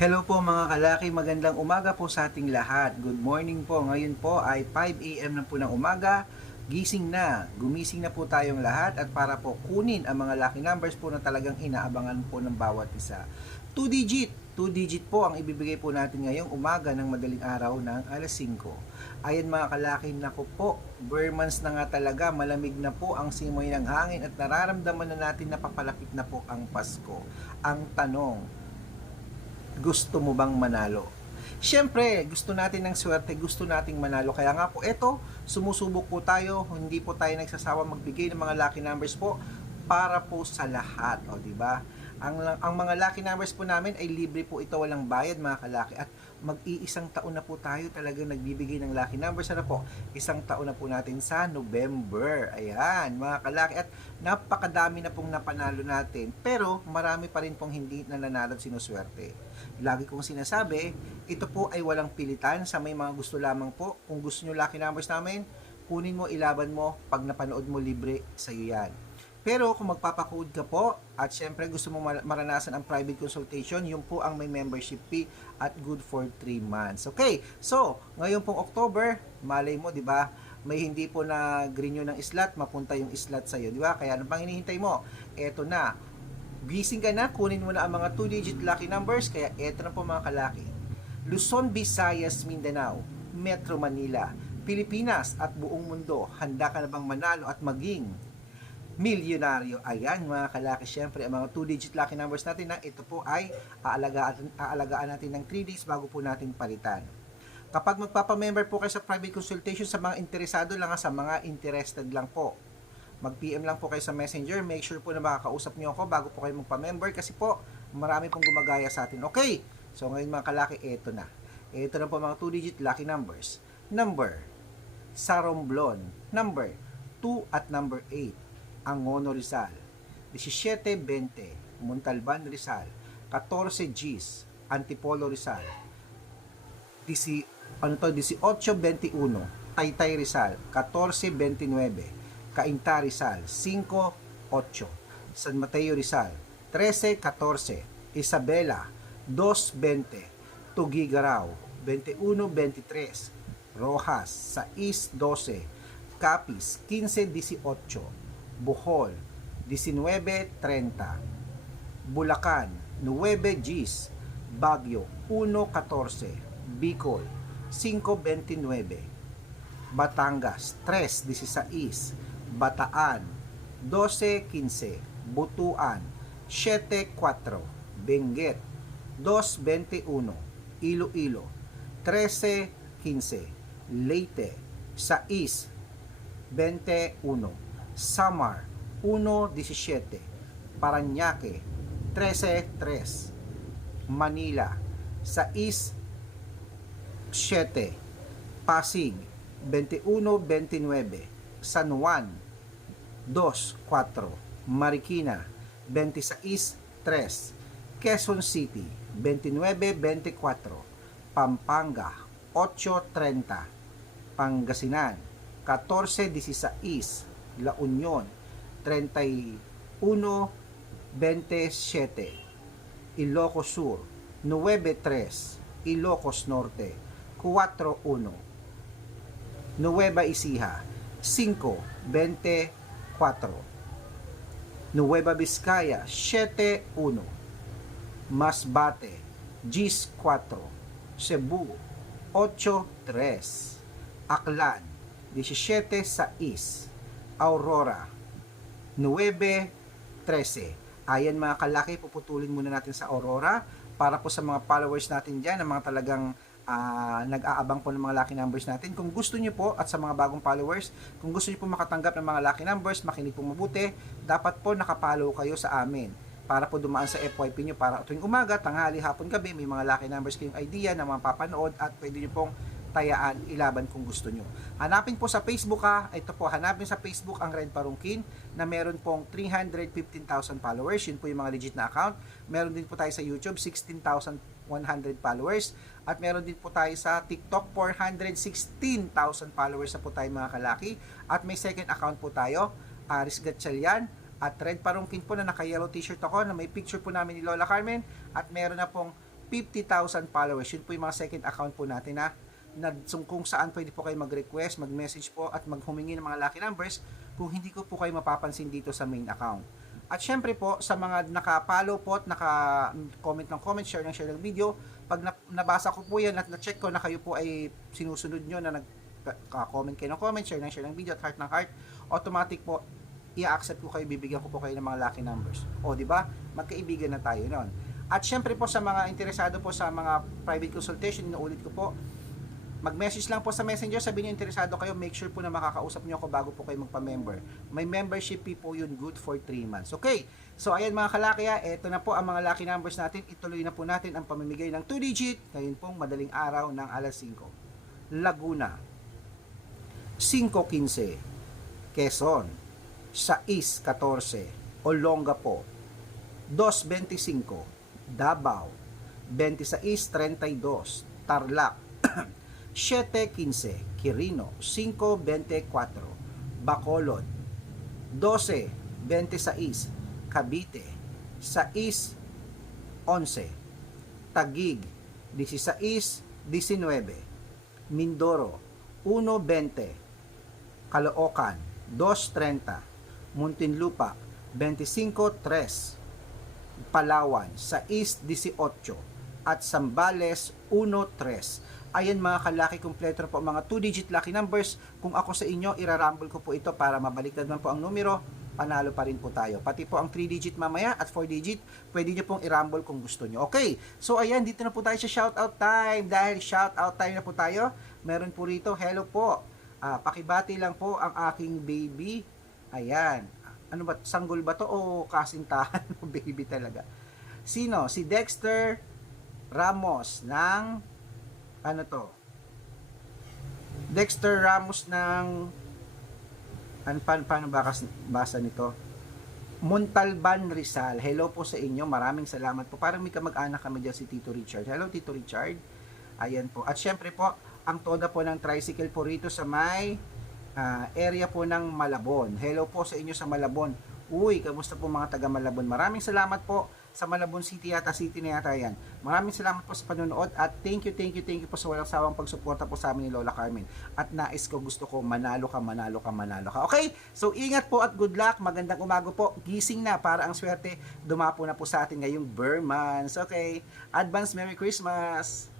Hello po mga kalaki, magandang umaga po sa ating lahat. Good morning po. Ngayon po ay 5 a.m. na po ng umaga. Gising na, gumising na po tayong lahat at para po kunin ang mga lucky numbers po na talagang inaabangan po ng bawat isa. 2 digit, 2 digit po ang ibibigay po natin ngayong umaga ng madaling araw ng alas 5. Ayan mga kalaki, nako po, Burmans na nga talaga, malamig na po ang simoy ng hangin at nararamdaman na natin na papalapit na po ang Pasko. Ang tanong, gusto mo bang manalo? Siyempre, gusto natin ng swerte, gusto nating manalo. Kaya nga po, eto, sumusubok po tayo, hindi po tayo nagsasawa magbigay ng mga lucky numbers po para po sa lahat, o di ba? Ang ang mga lucky numbers po namin ay libre po ito, walang bayad mga kalaki at mag-iisang taon na po tayo talagang nagbibigay ng lucky numbers. Ano po? Isang taon na po natin sa November. Ayan, mga kalaki. At napakadami na pong napanalo natin. Pero marami pa rin pong hindi nananalo sinuswerte. Lagi kong sinasabi, ito po ay walang pilitan sa may mga gusto lamang po. Kung gusto nyo lucky numbers namin, kunin mo, ilaban mo. Pag napanood mo, libre sa iyo yan. Pero kung magpapakode ka po at syempre gusto mo mar- maranasan ang private consultation, yun po ang may membership fee at good for 3 months. Okay, so ngayon pong October, malay mo, di ba? May hindi po na renew ng islat, mapunta yung islat sa'yo, di ba? Kaya ano pang hinihintay mo? Eto na, gising ka na, kunin mo na ang mga 2-digit lucky numbers, kaya eto na po mga kalaki. Luzon, Visayas, Mindanao, Metro Manila, Pilipinas at buong mundo, handa ka na bang manalo at maging milyonaryo. Ayan mga kalaki, syempre ang mga 2-digit lucky numbers natin na ito po ay aalagaan, aalagaan natin ng 3 days bago po natin palitan. Kapag magpapamember po kayo sa private consultation sa mga interesado lang sa mga interested lang po. Mag-PM lang po kayo sa messenger, make sure po na makakausap niyo ako bago po kayo magpa-member kasi po marami pong gumagaya sa atin. Okay, so ngayon mga kalaki, eto na. Ito na po mga 2-digit lucky numbers. Number, Saromblon. Number, 2 at number 8. Angono Rizal, 17-20, Montalban Rizal, 14 Gs, Antipolo Rizal, 10, ano to, 18-21, Taytay Rizal, 14-29, Cainta Rizal, 5-8, San Mateo Rizal, 13-14, Isabela, 2-20, Tugigaraw, 21-23, Rojas, 6-12, Capiz, 15-18, Bohol, 19.30. Bulacan, 9 Gs. Baguio, 1.14. Bicol, 5.29. Batangas, 3.16. Bataan, 12.15. Butuan, 7.4. Benguet, 2.21. Iloilo, 13.15. Leyte, 6.21. Samar 1.17 Paranaque 13.3 Manila 6.7 Pasig 21.29 San Juan 2.4 Marikina 26.3 Quezon City 29.24 Pampanga 8.30 Pangasinan 14.16 La Union. 31-27 Ilocos Sur. 9-3 Ilocos Norte. 4-1 Nueva Ecija. 5-24 Nueva Vizcaya. 7-1 Masbate. Gis 4 Cebu. 8-3 Aklan 17-6 Aurora 9.13. Ayan mga kalaki, puputulin muna natin sa Aurora para po sa mga followers natin dyan, na mga talagang uh, nag-aabang po ng mga lucky numbers natin. Kung gusto niyo po at sa mga bagong followers, kung gusto niyo po makatanggap ng mga lucky numbers, makinig po mabuti, dapat po nakapollow kayo sa amin para po dumaan sa FYP nyo para tuwing umaga, tanghali, hapon, gabi, may mga lucky numbers kayong idea na mga papanood at pwede nyo pong tayaan, ilaban kung gusto nyo. Hanapin po sa Facebook ha, ito po, hanapin sa Facebook ang Red Parungkin na meron pong 315,000 followers, yun po yung mga legit na account. Meron din po tayo sa YouTube, 16,100 followers. At meron din po tayo sa TikTok, 416,000 followers na po tayo mga kalaki. At may second account po tayo, Aris Gatchalian, at Red Parungkin po na naka-yellow t-shirt ako na may picture po namin ni Lola Carmen at meron na pong 50,000 followers. Yun po yung mga second account po natin na na kung saan pwede po kayo mag-request, mag-message po at maghumingi ng mga lucky numbers kung hindi ko po kayo mapapansin dito sa main account. At syempre po, sa mga naka-follow po at naka-comment ng comment, share ng share ng video, pag na- nabasa ko po yan at na-check ko na kayo po ay sinusunod nyo na nag-comment kayo ng comment, share ng share ng video at heart ng heart, automatic po, i-accept ko kayo, bibigyan ko po kayo ng mga lucky numbers. O, di ba? Magkaibigan na tayo noon. At syempre po sa mga interesado po sa mga private consultation, inuulit ko po, mag-message lang po sa messenger, sabihin nyo interesado kayo, make sure po na makakausap nyo ako bago po kayo magpa-member. May membership fee po yun, good for 3 months. Okay, so ayan mga kalakya, eto na po ang mga lucky numbers natin. Ituloy na po natin ang pamimigay ng 2 digit, ngayon pong madaling araw ng alas 5. Laguna, 515, Quezon, 614, Olongapo, 225, Davao, 2632, Tarlac, 7.15, Quirino, 5.24, Bacolod, 12.26, Cavite, 6.11, Tagig, 16.19, Mindoro, 1.20, Caloocan, 2.30, Muntinlupa, 25.3, Palawan, 6.18, at Sambales, 1.3. Ayan mga kalaki kompleto na po mga 2-digit lucky numbers. Kung ako sa inyo, irarumble ko po ito para mabaliktad man po ang numero, panalo pa rin po tayo. Pati po ang 3-digit mamaya at 4-digit, pwede nyo pong i-rumble kung gusto nyo. Okay, so ayan, dito na po tayo sa shoutout time. Dahil shoutout time na po tayo, meron po rito, hello po. Ah, pakibati lang po ang aking baby. Ayan. Ano ba, sanggol ba to o kasintahan baby talaga? Sino? Si Dexter Ramos ng ano to? Dexter Ramos ng ano paano, paano ba kas, basa nito? Montalban Rizal. Hello po sa inyo. Maraming salamat po. Parang may kamag-anak kami dyan si Tito Richard. Hello Tito Richard. Ayan po. At syempre po, ang toda po ng tricycle po rito sa may ah, area po ng Malabon. Hello po sa inyo sa Malabon. Uy, kamusta po mga taga Malabon? Maraming salamat po sa Malabon City yata, city na yata yan. Maraming salamat po sa panonood at thank you, thank you, thank you po sa walang sawang pagsuporta po sa amin ni Lola Carmen. At nais ko, gusto ko, manalo ka, manalo ka, manalo ka. Okay? So, ingat po at good luck. Magandang umago po. Gising na para ang swerte dumapo na po sa atin ngayong Burmans. Okay? Advance Merry Christmas!